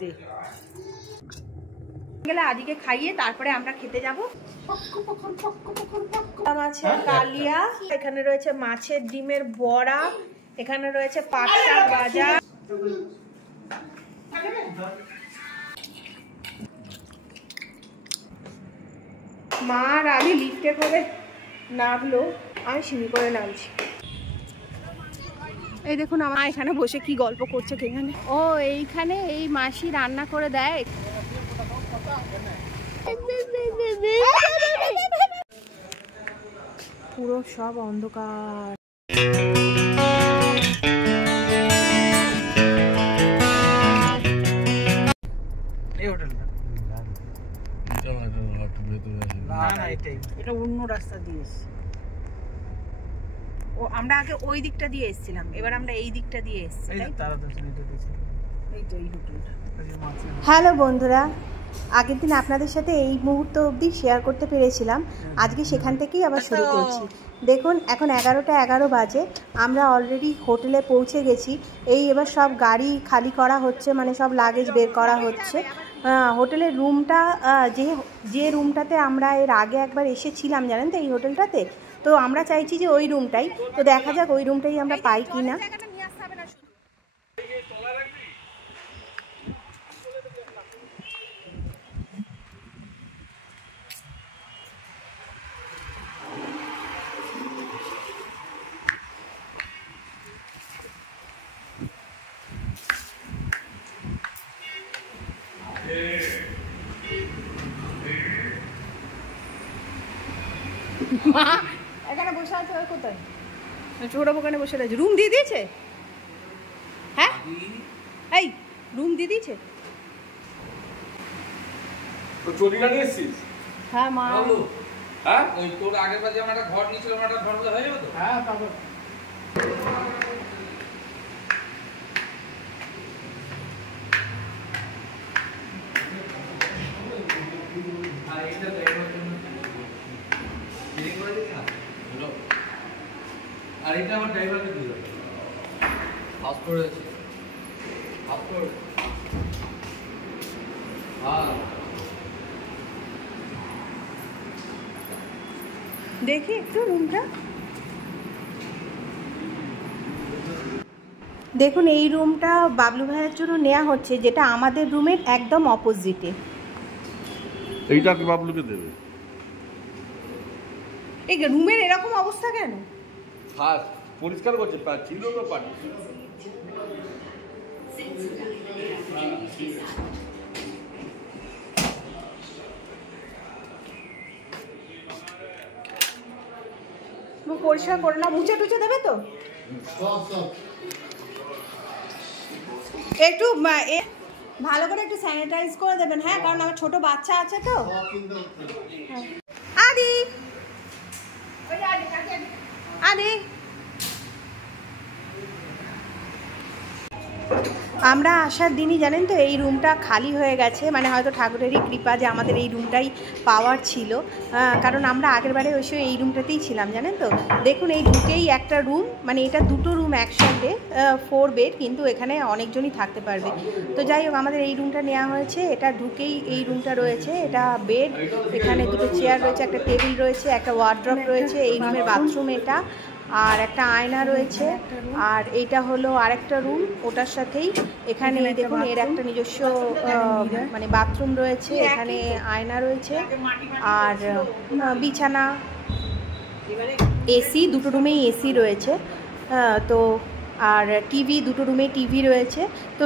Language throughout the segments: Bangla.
দে গেলে আদিকে খাইয়ে তারপরে আমরা খেতে যাবো। মাছের কালিয়া, এখানে রয়েছে মাছের ডিমের বড়া, এখানে রয়েছে পাট শাক ভাজা। মা আর আমি লিফটে করে নামলো, আমি সিঁড়ি করে নামছি। এই দেখুন আমার এখানে বসে কি গল্প করছে এখানে। ও এইখানে এই মাসি রান্না করে দেয়। পুরো সব অন্ধকার। এটা অন্য রাস্তা দিয়ে এসছি। ও আমরা আগে ওই দিকটা দিয়ে এসেছিলাম, এবার আমরা এই দিকটা দিয়ে এসেছি। হ্যালো বন্ধুরা, আগের দিন আপনাদের সাথে এই মুহূর্ত অবধি শেয়ার করতে পেরেছিলাম, আজকে সেখান থেকেই আবার শুরু করছি। দেখুন এখন 11টা 11 বাজে, আমরা অলরেডি হোটেলে পৌঁছে গেছি। এই এবার সব গাড়ি খালি করা হচ্ছে, মানে সব লাগেজ বের করা হচ্ছে। হোটেলের রুমটা যে রুমটাতে আমরা এর আগে একবার এসেছিলাম জানেন তো, এই হোটেলটাতে, তো আমরা চাইছি যে ওই রুমটাই, তো দেখা যাক ওই রুমটাই আমরা পাই কিনা। মা এখানে বসে আছে, আর কোথায় ছোট দোকানে বসে আছে। রুম দিয়ে দিয়েছে? হ্যাঁ এই রুম দিয়ে দিয়েছে? তো চলিনা নিয়েছিস? হ্যাঁ মা। হ্যাঁ ওই তোর আগের বার যে আমরা ঘর নিয়েছিলাম, আমরা ঘর মধ্যে হয়ে যাবে তো? হ্যাঁ তারপর আর এটা আমার ড্রাইভারকে দিয়ে দেবো। পাসপোর্ট আছে, পাসপোর্ট। হ্যাঁ দেখি একটু রুমটা। দেখুন এই রুমটা বাবলু ভাইয়ের জন্য নেওয়া হচ্ছে, যেটা আমাদের রুমের একদম অপোজিটে। এইটা কি বাবলুকে দেবে? এই রুমের এরকম অবস্থা কেন? হ্যাঁ পরিষ্কার করছে, ছিল তো পানি। পরিষ্কার করে না, মুছে টুছে দেবে তো একটু ভালো করে একটু স্যানিটাইজ করে দেবেন। হ্যাঁ কারণ আমার ছোট বাচ্চা আছে তো। আদি আদি আমরা আসার দিনই জানেন তো এই রুমটা খালি হয়ে গেছে, মানে হয়তো ঠাকুরেরই কৃপা যে আমাদের এই রুমটাই পাওয়ার ছিল, কারণ আমরা আগের বারে এসে এই রুমটাতেই ছিলাম জানেন তো। দেখুন এই ঢুকেই একটা রুম, মানে এটা দুটো রুম একসাথে, 4 বেড, কিন্তু এখানে অনেকজনই থাকতে পারবে। তো যাই হোক আমাদের এই রুমটা নেওয়া হয়েছে, এটা ঢুকেই এই রুমটা রয়েছে, এটা বেড, এখানে দুটো চেয়ার রয়েছে, একটা টেবিল রয়েছে, একটা ওয়ার্ড্রপ রয়েছে, এই রুমের বাথরুম এটা, আর একটা আয়না রয়েছে, আর এইটা হলো আরেকটা রুম ওটার সাথেই। এখানে দেখুন এর একটা নিজস্ব মানে বাথরুম রয়েছে, এখানে আয়না রয়েছে, আর বিছানা, এসি, দুটো রুমেই এসি রয়েছে, তো আর টিভি, দুটো রুমে টিভি রয়েছে। তো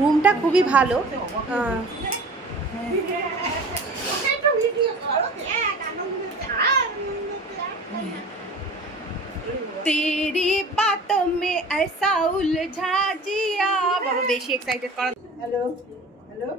রুমটা খুবই ভালো। तेरी बातों में ऐसा उलझा जिया। बाबा बेशी एक्साइटेड करा। Hello hello.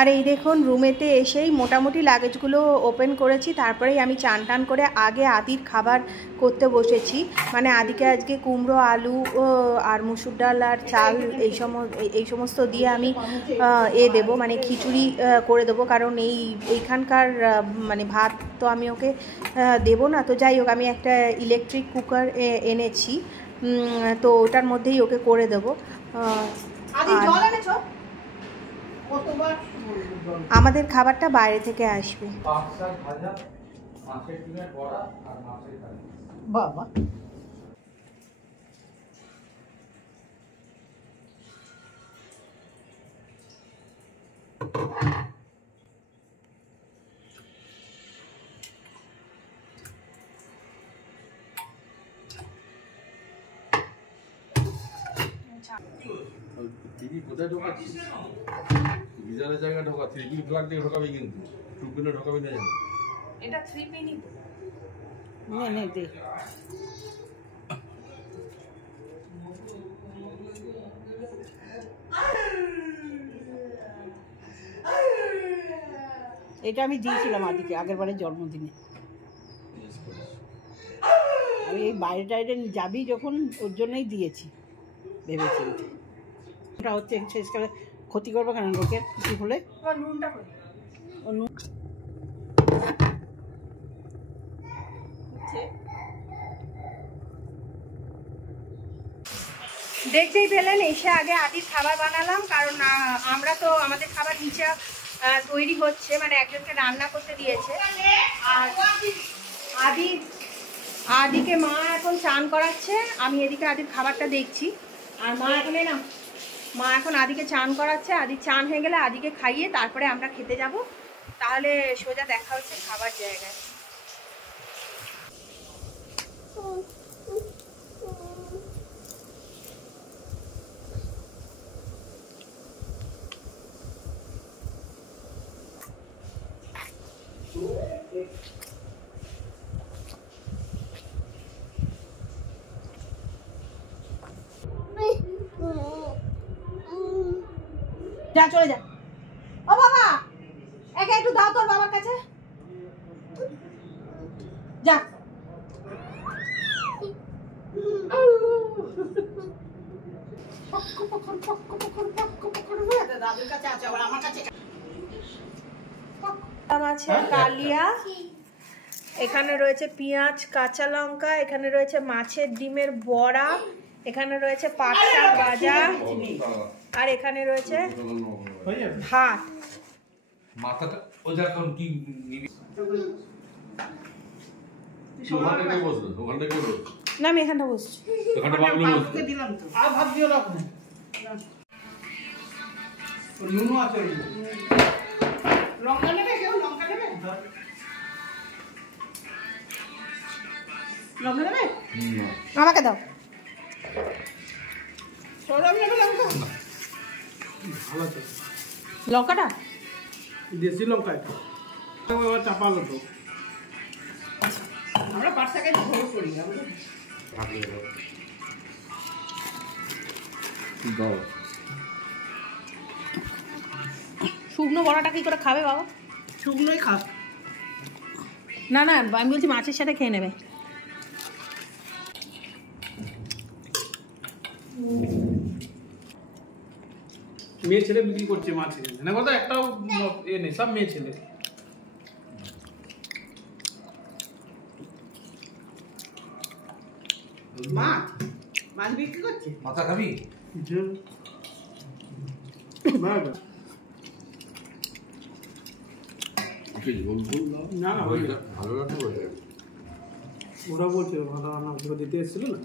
আর এই দেখুন রুমেতে এসেই মোটামুটি লাগেজগুলো ওপেন করেছি, তারপরেই আমি চান টান করে আগে আদির খাবার করতে বসেছি। মানে আদিকে আজকে কুমড়ো, আলু আর মুসুর ডাল আর চাল এই সমস্ত দিয়ে আমি দেবো, মানে খিচুড়ি করে দেবো, কারণ এইখানকার মানে ভাত তো আমি ওকে দেবো না। তো যাই হোক আমি একটা ইলেকট্রিক কুকার এনেছি, তো ওটার মধ্যেই ওকে করে দেবো। আমাদের খাবারটা বাইরে থেকে আসবে। বাবা টিভি কোথায় ঢোকাচ্ছিস? গিজারের জায়গায় ঢোকা, 3 পিন প্লাগ দিয়ে ঢোকাবি কিন্তু 2 পিনে ঢোকাবি না জানো। এটা 3 পিনই নে দে। এটা আমি দিয়েছিলাম আদিকে আগের বারের জন্মদিনে। আমি এই বাইরে টাইরে যাবি যখন ওর জন্যই দিয়েছি ভেবেছি। ওটা হচ্ছে শেষকালে ক্ষতি করবে কেন লোকের কিছু হলে। দেখতেই পেলেন এসে আগে আদির খাবার বানালাম, কারণ আমরা তো আমাদের খাবার নিচে তৈরি হচ্ছে, মানে একজনকে রান্না করতে দিয়েছে। আর আদিকে মা এখন চান করাচ্ছে, আমি এদিকে আদির খাবারটা দেখছি। আর মা এখন আদিকে চান করাচ্ছে। আদির চান হয়ে গেলে আদিকে খাইয়ে তারপরে আমরা খেতে যাব। তাহলে সোজা দেখা হচ্ছে খাবার জায়গায়। যা চলে যা। ও বাবা, একে একটু দাও তোর বাবার কাছে, যা। আছে কালিয়া, এখানে রয়েছে পেঁয়াজ কাঁচা লঙ্কা, এখানে রয়েছে মাছের ডিমের বড়া, এখানে রয়েছে পাট শাক ভাজা, আর এখানে রয়েছে ভাত। মাথাটা ওটা কোন কি নিবি? ওখানে কে বসলো? ওখানে কে বসলো? না আমি এখানটা বসছি। ওখানে বাবলু বসলো। দিলাম তো। আর ভাত দিও না ওখানে। নুনু আছে। লঙ্কা নেবে কেউ? লঙ্কা নেবে? লঙ্কা নেবে? আমাকে দাও। সরম নেবে লঙ্কা? ভালো তো। লঙ্কাটা দেশি লঙ্কা একটু। এবার চাপালো তো। আমরা পাঁচ টাকা ঝোল করি। শুকনো বড়াটা কি করে খাবে বাবা? শুকনোই খা। না না, আমি বলছি মাছের সাথে খেয়ে নেবে। মেয়ে ছেলে বিক্রি করছে মাছ না, কথা একটাও এ নেই, সব মেয়ে ছেলে। মাছ বিক্রি করছে। মাথা খাবি? না না ভালো লাগবে। ওরা বলছে ভালো রান্না দিতে এসেছিল না।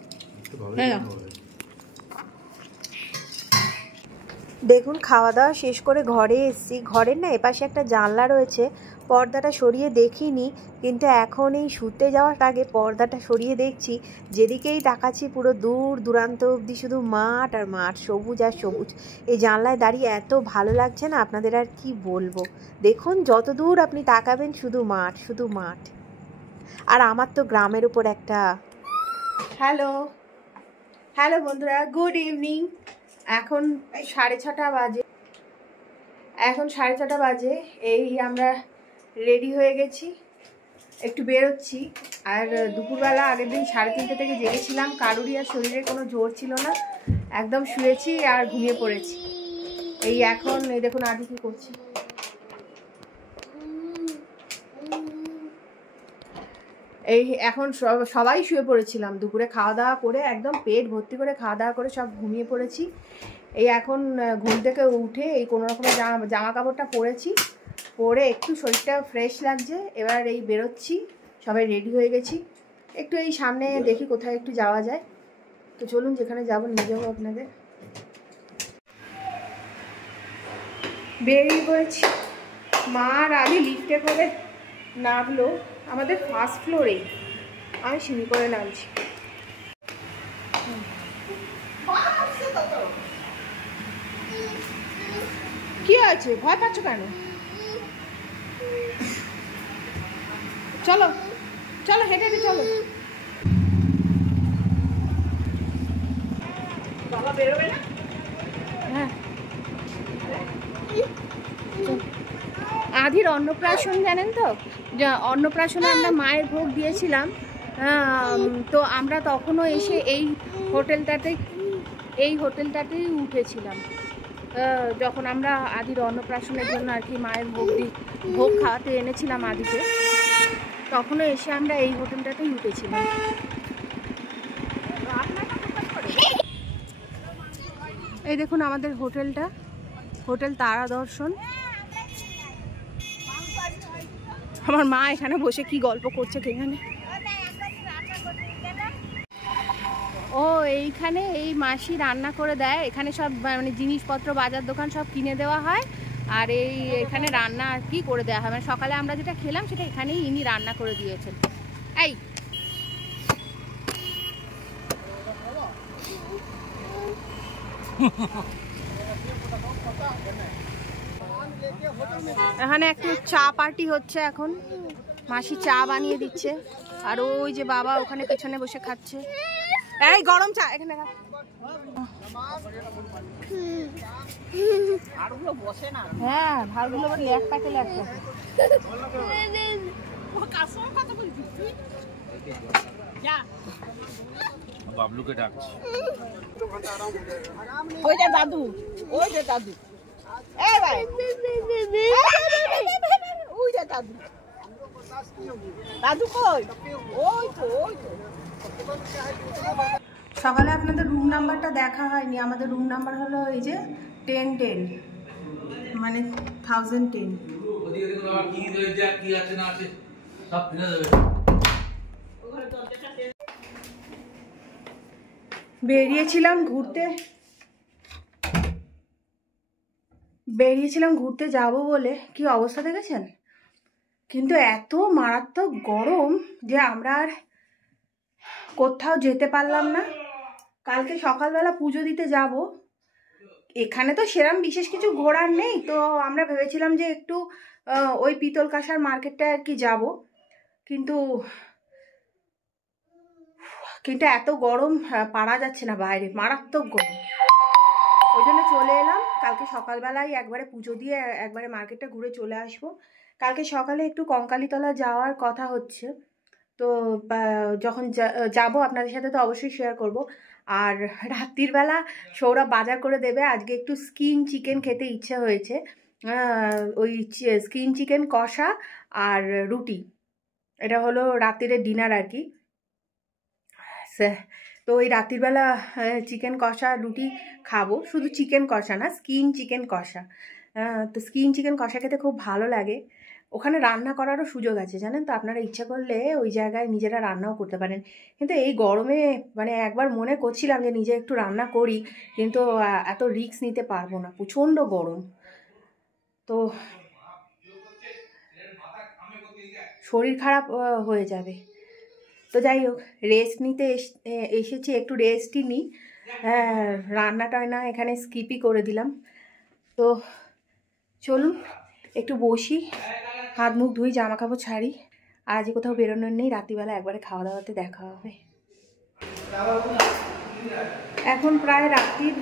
দেখুন খাওয়া দাওয়া শেষ করে ঘরে এসেছি। ঘরের না এপাশে একটা জানলা রয়েছে, পর্দাটা সরিয়ে দেখিনি, কিন্তু এখন এই শুতে যাওয়ার আগে পর্দাটা সরিয়ে দেখছি, যেদিকেই তাকাচ্ছি পুরো দূর দূরান্ত অবধি শুধু মাঠ আর মাঠ, সবুজ আর সবুজ। এই জানলায় দাঁড়িয়ে এত ভালো লাগছে না, আপনাদের আর কি বলবো। দেখুন যত দূর আপনি তাকাবেন শুধু মাঠ, শুধু মাঠ। আর আমার তো গ্রামের উপর একটা হ্যালো বন্ধুরা, গুড ইভিনিং। এখন 6:30 বাজে। এই আমরা রেডি হয়ে গেছি, একটু বেরোচ্ছি। আর দুপুরবেলা আগের দিন 3:30 থেকে জেগেছিলাম, কারুরই আর শরীরে কোনো জোর ছিল না, একদম শুয়েছি আর ঘুমিয়ে পড়েছি। এই এখন এই দেখুন আদি কি করছি। এই এখন সবাই শুয়ে পড়েছিলাম, দুপুরে খাওয়া দাওয়া করে একদম পেট ভর্তি করে খাওয়া দাওয়া করে সব ঘুমিয়ে পড়েছি। এই এখন ঘুম থেকে উঠে এই কোনো রকমের জামা কাপড়টা পরেছি, পরে একটু শরীরটা ফ্রেশ লাগছে, এবার এই বেরোচ্ছি, সবাই রেডি হয়ে গেছি। একটু এই সামনে দেখি কোথায় একটু যাওয়া যায়, তো চলুন যেখানে যাবো নিয়ে যাবো আপনাদের। বেরিয়ে পড়েছি, মা আর আমি লিফটে করে নামলো, আমাদের ফার্স্ট ফ্লোরেই, আমি সিঁড়ি করে নামছি। কি আছে, ভয় পাচ্ছ কেন? চলো চলো হেঁটে হেঁটে চলো। বাবা বেরোবে না? হ্যাঁ, আধির অন্নপ্রাশন জানেন তো, অন্নপ্রাশনে আমরা মায়ের ভোগ দিয়েছিলাম, তো আমরা তখনও এসে এই হোটেলটাতেই উঠেছিলাম, যখন আমরা আদির অন্নপ্রাশনের জন্য আর কি মায়ের ভোগ খাওয়াতে এনেছিলাম আদিকে, তখনও এসে আমরা এই হোটেলটাতেই উঠেছিলাম। এই দেখুন আমাদের হোটেলটা, হোটেল তারা দর্শন। আমার মা এখানে বসে কি গল্প করছে কে জানে। ও এইখানে এই মাসি রান্না করে দেয়, এখানে সব মানে জিনিসপত্র বাজার দোকান সব কিনে দেওয়া হয়, আর এখানে রান্না আর কি করে দেওয়া হয়, মানে সকালে আমরা যেটা খেলাম সেটা এখানেই ইনি রান্না করে দিয়েছেন। এই এখানে একটু চা পার্টি হচ্ছে, এখন মাসি চা বানিয়ে দিচ্ছে, আর ওই যে বাবা ওখানে পেছনে বসে খাচ্ছে। এই গরম চা এখানে রাখ। হ্যাঁ ভালগুলো লেখ প্যাকে লেখ। বাবলুকে ডাকছি। ওই যে দাদু, ওই যে দাদু, এই ভাই ওই যে দাদু, দাদু কই? ওই তো ওই তো। সকালে আপনাদের রুম নাম্বারটা দেখা হয়নি, আমাদের রুম নাম্বার হলো এই যে 1010, মানে 1010। বেরিয়েছিলাম ঘুরতে যাব বলে, কি অবস্থা দেখেছেন, কিন্তু এত মারাত্মক গরম যে আমরা আর কোথাও যেতে পারলাম না। কালকে সকালবেলা পুজো দিতে যাব, এখানে তো সেরম বিশেষ কিছু ঘোরার নেই, তো আমরা ভেবেছিলাম যে একটু ওই পিতল কাঁসার মার্কেটটা আর কি যাব, কিন্তু এত গরম পারা যাচ্ছে না বাইরে, মারাত্মক গরম, ওই জন্য চলে এলাম। কালকে সকালবেলায় একবারে পুজো দিয়ে একবারে মার্কেটটা ঘুরে চলে আসবো। কালকে সকালে একটু কঙ্কালীতলা যাওয়ার কথা হচ্ছে, তো যখন যাব আপনাদের সাথে তো অবশ্যই শেয়ার করব। আর রাত্রির বেলা সৌরভ বাজার করে দেবে, আজকে একটু স্কিন চিকেন খেতে ইচ্ছে হয়েছে, ওই স্কিন চিকেন কষা আর রুটি, এটা হলো রাত্রিরের ডিনার আর কি। তো ওই রাত্রিবেলা চিকেন কষা রুটি খাবো, শুধু চিকেন কষা না, স্কিন চিকেন কষা। তো স্কিন চিকেন কষা খেতে খুব ভালো লাগে, ওখানে রান্না করারও সুযোগ আছে জানেন তো, আপনারা ইচ্ছা করলে ওই জায়গায় নিজেরা রান্নাও করতে পারেন। কিন্তু এই গরমে মানে একবার মনে করছিলাম যে নিজে একটু রান্না করি, কিন্তু এত রিস্ক নিতে পারবো না, প্রচণ্ড গরম, তো শরীর খারাপ হয়ে যাবে। তো যাই হোক, রেস্ট নিতে এসেছি, একটু রেস্টই নিই, রান্না টান্না এখানে স্কিপই করে দিলাম। তো চলুন একটু বসি, হাত মুখ ধুই, জামা কাপড় ছাড়ি, আর আজ কোথাও বেরোনোর নেই, রাত্রিবেলা একবারে খাওয়া দাওয়াতে দেখা হবে। এখন প্রায় রাত্রির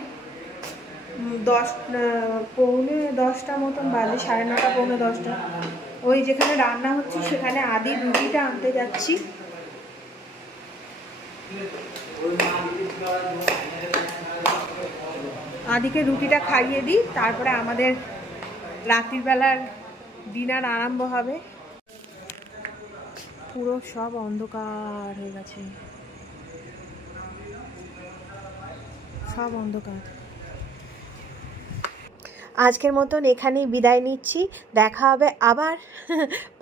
10:45 মতন বাজে, 9:30 পৌনে 10টা। ওই যেখানে রান্না হচ্ছে সেখানে আদির রুটিটা আনতে যাচ্ছি। আদিকে রুটিটা খাইয়ে দিই, তারপরে আমাদের রাত্রিবেলার ডিনার আরম্ভ হবে। পুরো সব অন্ধকার হয়ে গেছে, সব অন্ধকার। আজকের মতন এখানেই বিদায় নিচ্ছি, দেখা হবে আবার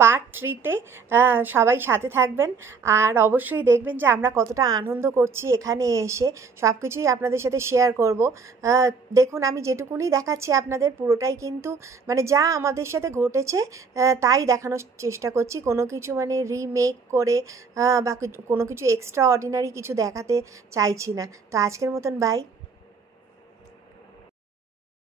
পার্ট 3-তে। সবাই সাথে থাকবেন আর অবশ্যই দেখবেন যে আমরা কতটা আনন্দ করছি এখানে এসে, সব কিছুই আপনাদের সাথে শেয়ার করব। দেখুন আমি যেটুকুনি দেখাচ্ছি আপনাদের পুরোটাই কিন্তু মানে যা আমাদের সাথে ঘটেছে তাই দেখানোর চেষ্টা করছি, কোনো কিছু মানে রিমেক করে বা কোনো কিছু এক্সট্রা অর্ডিনারি কিছু দেখাতে চাইছি না। তো আজকের মতন বাই।